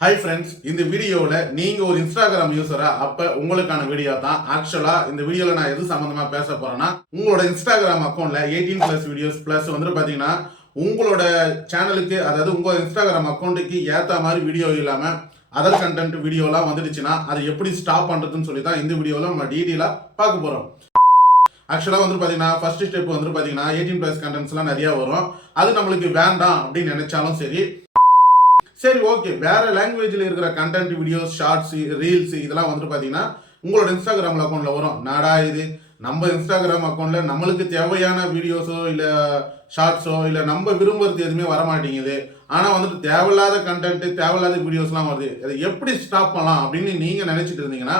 Hi friends, இந்த வீடியோவில் நீங்கள் ஒரு இன்ஸ்டாகிராம் யூஸரா அப்போ உங்களுக்கான வீடியோ தான். ஆக்சுவலாக இந்த வீடியோவில் நான் எது சம்மந்தமாக பேச போகிறேன்னா, உங்களோட இன்ஸ்டாகிராம் அக்கௌண்ட்டில் 18+ வீடியோஸ் ப்ளஸ் வந்துட்டு பார்த்தீங்கன்னா உங்களோட சேனலுக்கு, அதாவது உங்கள் இன்ஸ்டாகிராம் அக்கௌண்ட்டுக்கு ஏற்ற மாதிரி வீடியோ இல்லாமல் அதர் கண்டென்ட் வீடியோலாம் வந்துடுச்சுன்னா அதை எப்படி ஸ்டாப் பண்ணுறதுன்னு சொல்லி தான் இந்த வீடியோவில் நம்ம டீட்டெயிலாக பார்க்க போகிறோம். ஆக்சுவலாக வந்துட்டு பார்த்தீங்கன்னா ஃபர்ஸ்ட் ஸ்டெப் வந்துட்டு பார்த்தீங்கன்னா 18+ கண்டென்ட்ஸ்லாம் நிறையா வரும். அது நம்மளுக்கு வேண்டாம் அப்படின்னு நினைச்சாலும் சரி ஓகே, வேற லாங்குவேஜில் இருக்கிற கண்டென்ட், வீடியோஸ், ஷார்ட்ஸ், ரீல்ஸ் இதெல்லாம் வந்துட்டு பார்த்தீங்கன்னா உங்களோட இன்ஸ்டாகிராம் அக்கௌண்ட்ல வரும். நாடா இது நம்ம இன்ஸ்டாகிராம் அக்கௌண்ட்ல நம்மளுக்கு தேவையான வீடியோஸோ இல்லை ஷார்ட்ஸோ இல்லை நம்ம விரும்புறது எதுவுமே வர மாட்டேங்குது. ஆனால் வந்துட்டு தேவையில்லாத கண்டென்ட், தேவையில்லாத வீடியோஸ்லாம் வருது. அதை எப்படி ஸ்டாப் பண்ணலாம் அப்படின்னு நீங்கள் நினைச்சிட்டு இருந்தீங்கன்னா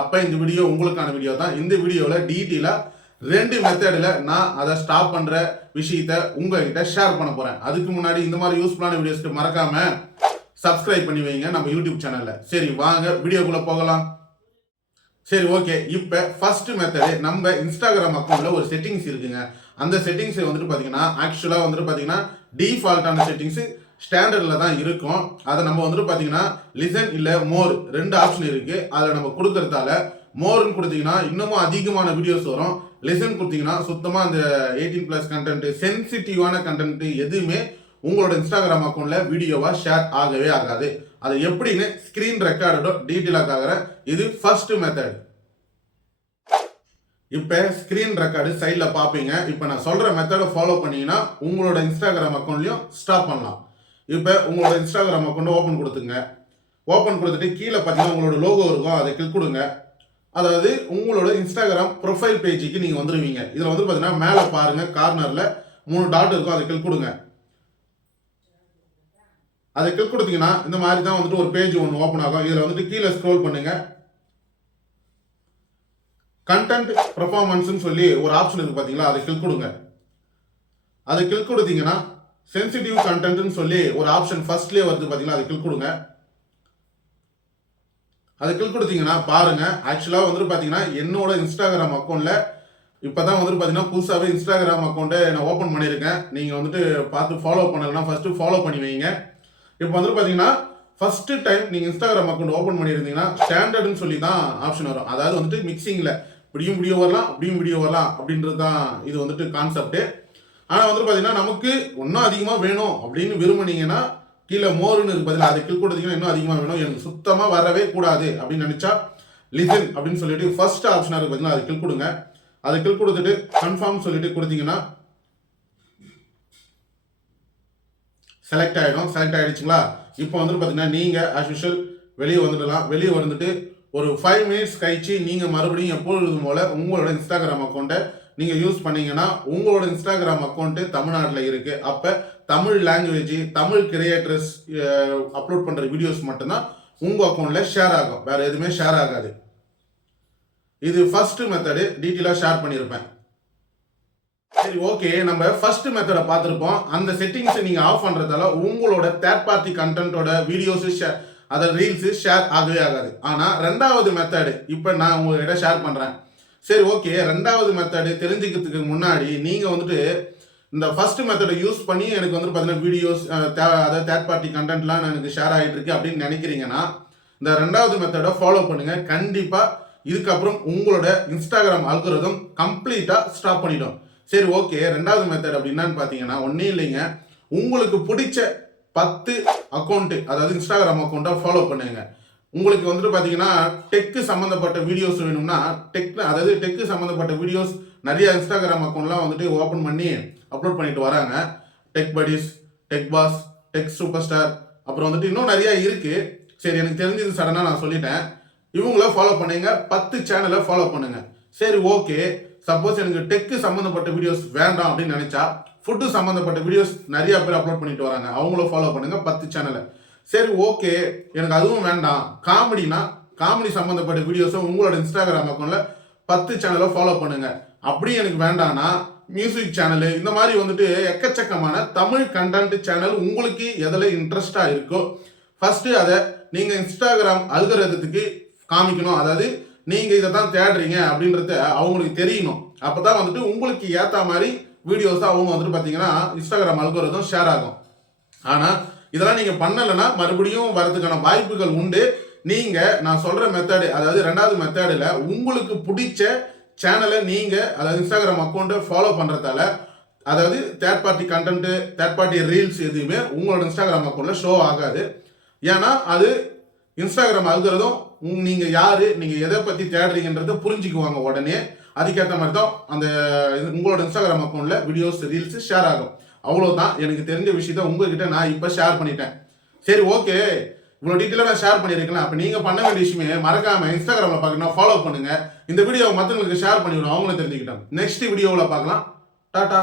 அப்போ இந்த வீடியோ உங்களுக்கான வீடியோ தான். இந்த வீடியோவில் டீட்டெயிலாக 2 மெத்தடில் நான் அதை ஸ்டாப் பண்ணுற விஷயத்த உங்ககிட்ட ஷேர் பண்ண போகிறேன். அதுக்கு முன்னாடி இந்த மாதிரி யூஸ்ஃபுல்லான வீடியோஸ்க்கு மறக்காமல் சப்ஸ்கிரைப் பண்ணி வைங்க நம்ம யூடியூப் சேனலில். சரி வாங்க வீடியோக்குள்ளே போகலாம். சரி ஓகே, இப்போ ஃபர்ஸ்ட் மெத்தடு, நம்ம இன்ஸ்டாகிராம் அக்கௌண்ட்டில் ஒரு செட்டிங்ஸ் இருக்குங்க. அந்த செட்டிங்ஸை வந்துட்டு பார்த்தீங்கன்னா ஆக்சுவலாக வந்துட்டு பார்த்தீங்கன்னா டிஃபால்ட்டான செட்டிங்ஸு ஸ்டாண்டர்டில் தான் இருக்கும். அதை நம்ம வந்துட்டு பார்த்தீங்கன்னா லிசன் இல்லை மோர் 2 ஆப்ஷன் இருக்குது. அதில் நம்ம கொடுக்கறதால மோர்னு கொடுத்தீங்கன்னா இன்னமும் அதிகமான வீடியோஸ் வரும். லிசன் கொடுத்தீங்கன்னா சுத்தமாக அந்த 18+ கண்டென்ட், சென்சிட்டிவான கண்டென்ட் எதுவுமே உங்களோட இன்ஸ்டாகிராம் அக்கௌண்ட்டில் வீடியோவாக ஷேர் ஆகவே ஆகாது. அது எப்படின்னு ஸ்க்ரீன் ரெக்கார்டோ டீட்டெயிலாக ஆகிற இது ஃபர்ஸ்ட் மெத்தட். இப்போ ஸ்க்ரீன் ரெக்கார்டு சைடில் பார்ப்பீங்க. இப்போ நான் சொல்கிற மெத்தடை ஃபாலோ பண்ணீங்கன்னா உங்களோட இன்ஸ்டாகிராம் அக்கௌண்ட்லையும் ஸ்டாப் பண்ணலாம். இப்போ உங்களோட இன்ஸ்டாகிராம் அக்கௌண்ட்டை ஓப்பன் கொடுத்துங்க. ஓப்பன் கொடுத்துட்டு கீழே பார்த்தீங்கன்னா உங்களோட லோகோ இருக்கும், அதை கிளிக் கொடுங்க. அதாவது உங்களோட இன்ஸ்டாகிராம் ப்ரொஃபைல் பேஜுக்கு நீங்கள் வந்துடுவீங்க. இதில் வந்து பார்த்தீங்கன்னா மேலே பாருங்கள், கார்னரில் 3 டாட் இருக்கும், அதை கிளிக் கொடுங்க. அதை கிளிக் கொடுத்தீங்கன்னா இந்த மாதிரி தான் வந்துட்டு ஒரு பேஜ் ஒன்று ஓப்பன் ஆகும். இதில் வந்துட்டு கீழே ஸ்க்ரோல் பண்ணுங்க. கண்டென்ட் பெர்ஃபார்மன்ஸ்னு சொல்லி ஒரு ஆப்ஷன் இருக்கு பார்த்தீங்களா, அதை கிளிக் கொடுங்க. அதை கிளிக் கொடுத்தீங்கன்னா சென்சிட்டிவ் கண்டென்ட்னு சொல்லி ஒரு ஆப்ஷன் ஃபர்ஸ்ட்லேயே வருது பார்த்தீங்களா, அதை கிளிக் கொடுங்க. அதை கிளிக் கொடுத்தீங்கன்னா பாருங்க, ஆக்சுவலாக வந்துட்டு பார்த்தீங்கன்னா என்னோட இன்ஸ்டாகிராம் அக்கௌண்ட்டில் இப்போ தான் வந்துட்டு பார்த்தீங்கன்னா புதுசாகவே இன்ஸ்டாகிராம் அக்கௌண்ட்டை நான் ஓப்பன் பண்ணியிருக்கேன். நீங்கள் வந்துட்டு பார்த்து ஃபாலோ பண்ணலைன்னா ஃபஸ்ட்டு ஃபாலோ பண்ணி வைங்க. இப்போ வந்துட்டு பார்த்தீங்கன்னா ஃபஸ்ட்டு டைம் நீங்கள் இன்ஸ்டாகிராம் அக்கௌண்ட் ஓப்பன் பண்ணியிருந்தீங்கன்னா ஸ்டாண்டர்டுன்னு சொல்லி தான் ஆப்ஷன் வரும். அதாவது வந்துட்டு மிக்சிங்கில் இப்படியும் வீடியோ வரலாம், அப்படியும் வீடியோ வரலாம் அப்படின்றது தான் இது வந்துட்டு கான்செப்ட்டு. ஆனால் வந்துட்டு பார்த்தீங்கன்னா நமக்கு இன்னும் அதிகமாக வேணும் அப்படின்னு விரும்புனீங்கன்னா கீழே மோர்னு இருக்கு பதில், அதை கிளிக் கொடுத்தீங்கன்னா இன்னும் அதிகமாக வேணும், எனக்கு சுத்தமாக வரவே கூடாது அப்படின்னு நினச்சா லிசன் அப்படின்னு சொல்லிட்டு ஃபர்ஸ்ட் ஆப்ஷனாக இருக்கு பார்த்தீங்கன்னா, அதை கிளிக் கொடுங்க. அதை கிளிக் கொடுத்துட்டு கன்ஃபார்ம் சொல்லிட்டு கொடுத்தீங்கன்னா செலக்ட் ஆகிடும். செலக்ட் ஆகிடுச்சுங்களா? இப்போ வந்துட்டு பார்த்தீங்கன்னா நீங்கள் ஆஸ் யூஷுவல் வெளியே வந்துடலாம். வெளியே வந்துட்டு ஒரு 5 மினிட்ஸ் கழிச்சு நீங்கள் மறுபடியும் எப்பொழுதும் போல் உங்களோட இன்ஸ்டாகிராம் அக்கௌண்ட்டை நீங்கள் யூஸ் பண்ணீங்கன்னா உங்களோட இன்ஸ்டாகிராம் அக்கௌண்ட்டு தமிழ்நாட்டில் இருக்குது. அப்போ Tamil language, Tamil creators upload பண்ணுற வீடியோஸ் மட்டும்தான் உங்கள் அக்கௌண்ட்டில் ஷேர் ஆகும், வேறு எதுவுமே ஷேர் ஆகாது. இது ஃபர்ஸ்ட் மெத்தடு, டீட்டெயிலாக ஷேர் பண்ணியிருப்பேன். சரி ஓகே, நம்ம ஃபர்ஸ்ட் மெத்தடை பார்த்துருப்போம். அந்த செட்டிங்ஸை நீங்கள் ஆஃப் பண்ணுறதால உங்களோட தேர்ட் பார்ட்டி கண்டென்ட்டோட வீடியோஸு அதை ரீல்ஸு ஷேர் ஆகவே ஆகாது. ஆனால் 2வது மெத்தடு இப்போ நான் உங்கள்கிட்ட ஷேர் பண்ணுறேன். சரி ஓகே, 2வது மெத்தடு தெரிஞ்சுக்கிறதுக்கு முன்னாடி நீங்கள் வந்துட்டு இந்த ஃபர்ஸ்ட் மெத்தடை யூஸ் பண்ணி எனக்கு வந்துட்டு பார்த்தீங்கன்னா வீடியோஸ் அதாவது தேர்ட் பார்ட்டி கண்டென்ட்லாம் எனக்கு ஷேர் ஆகிட்டு இருக்கு அப்படின்னு நினைக்கிறீங்கன்னா இந்த 2வது மெத்தடை ஃபாலோ பண்ணுங்கள். கண்டிப்பாக இதுக்கப்புறம் உங்களோட இன்ஸ்டாகிராம் அல்கோரிதம் கம்ப்ளீட்டாக ஸ்டாப் பண்ணிடும். சரி ஓகே, 2வது மெத்தட் அப்படின்னான்னு பார்த்தீங்கன்னா ஒன்றும் இல்லைங்க, உங்களுக்கு பிடிச்ச 10 அக்கௌண்ட்டு, அதாவது இன்ஸ்டாகிராம் அக்கௌண்ட்டை ஃபாலோ பண்ணுங்க. உங்களுக்கு வந்துட்டு பார்த்தீங்கன்னா டெக்கு சம்மந்தப்பட்ட வீடியோஸ் வேணும்னா அதாவது டெக்கு சம்மந்தப்பட்ட வீடியோஸ் நிறைய இன்ஸ்டாகிராம் அக்கௌண்ட்லாம் வந்துட்டு ஓப்பன் பண்ணி அப்லோட் பண்ணிட்டு வராங்க. Tech buddies, tech pass, tech super star, அப்புறம் வந்துட்டு இன்னும் நிறையா இருக்குது. சரி, எனக்கு தெரிஞ்சது சடனாக நான் சொல்லிட்டேன். இவங்கள ஃபாலோ பண்ணுங்க, 10 சேனலை ஃபாலோ பண்ணுங்க. சரி ஓகே, சப்போஸ் எனக்கு டெக்கு சம்மந்தப்பட்ட வீடியோஸ் வேண்டாம் அப்படின்னு நினைச்சா ஃபுட்டு சம்மந்தப்பட்ட வீடியோஸ் நிறைய பேர் அப்லோட் பண்ணிட்டு வராங்க, அவங்கள ஃபாலோ பண்ணுங்க 10 சேனலை. சரி ஓகே, எனக்கு அதுவும் வேண்டாம், காமெடி சம்மந்தப்பட்ட வீடியோஸும் உங்களோட இன்ஸ்டாகிராம் அக்கௌண்ட்ல 10 சேனலை ஃபாலோ பண்ணுங்க. அப்படி எனக்கு வேண்டாம்னா மியூசிக் சேனலு, இந்த மாதிரி வந்துட்டு எக்கச்சக்கமான தமிழ் கண்டென்ட் சேனல் உங்களுக்கு எதில் இன்ட்ரெஸ்டாக இருக்கோ ஃபர்ஸ்ட் அதை நீங்கள் இன்ஸ்டாகிராம் அல்கோரிதத்துக்கு காமிக்கணும். அதாவது நீங்கள் இதை தான் தேடுறீங்க அப்படின்றத அவங்களுக்கு தெரியணும். அப்போ தான் வந்துட்டு உங்களுக்கு ஏற்ற மாதிரி வீடியோஸை அவங்க வந்துட்டு பார்த்தீங்கன்னா இன்ஸ்டாகிராம் அல்கோரிதம் ஷேர் ஆகும். ஆனால் இதெல்லாம் நீங்க பண்ணலைன்னா மறுபடியும் வரதுக்கான வாய்ப்புகள் உண்டு. நீங்க நான் சொல்ற மெத்தடு, அதாவது 2வது மெத்தடில் உங்களுக்கு பிடிச்ச சேனலை நீங்க, அதாவது இன்ஸ்டாகிராம் அக்கௌண்ட்டை ஃபாலோ பண்றதால, அதாவது third party content, third party reels எதுவுமே உங்களோட இன்ஸ்டாகிராம் அக்கௌண்ட்ல ஷோ ஆகாது. ஏன்னா அது இன்ஸ்டாகிராம் அல்கோரிதம் நீங்க யாரு, நீங்க எதை பத்தி தேடுறீங்கன்றத புரிஞ்சுக்குவாங்க உடனே. அதுக்கேற்ற மாதிரி தான் அந்த உங்களோட இன்ஸ்டாகிராம் அக்கௌண்ட்ல வீடியோஸ் ரீல்ஸ் ஷேர் ஆகும். அவ்வளோதான் எனக்கு தெரிஞ்ச விஷயத்த உங்ககிட்ட நான் இப்போ ஷேர் பண்ணிட்டேன். சரி, ஓகே, இவ்வளோ டீட்டெயிலாக நான் ஷேர் பண்ணியிருக்கலாம். அப்போ நீங்கள் பண்ண வேண்டிய விஷயமே மறக்காம இன்ஸ்டாகிராமில் பார்க்கணும், ஃபாலோ பண்ணுங்க. இந்த வீடியோவை மற்றவங்களுக்கு ஷேர் பண்ணிவிடும், அவங்களும் தெரிஞ்சுக்கிட்டாங்க. நெக்ஸ்ட் வீடியோவில் பார்க்கலாம். டாடா.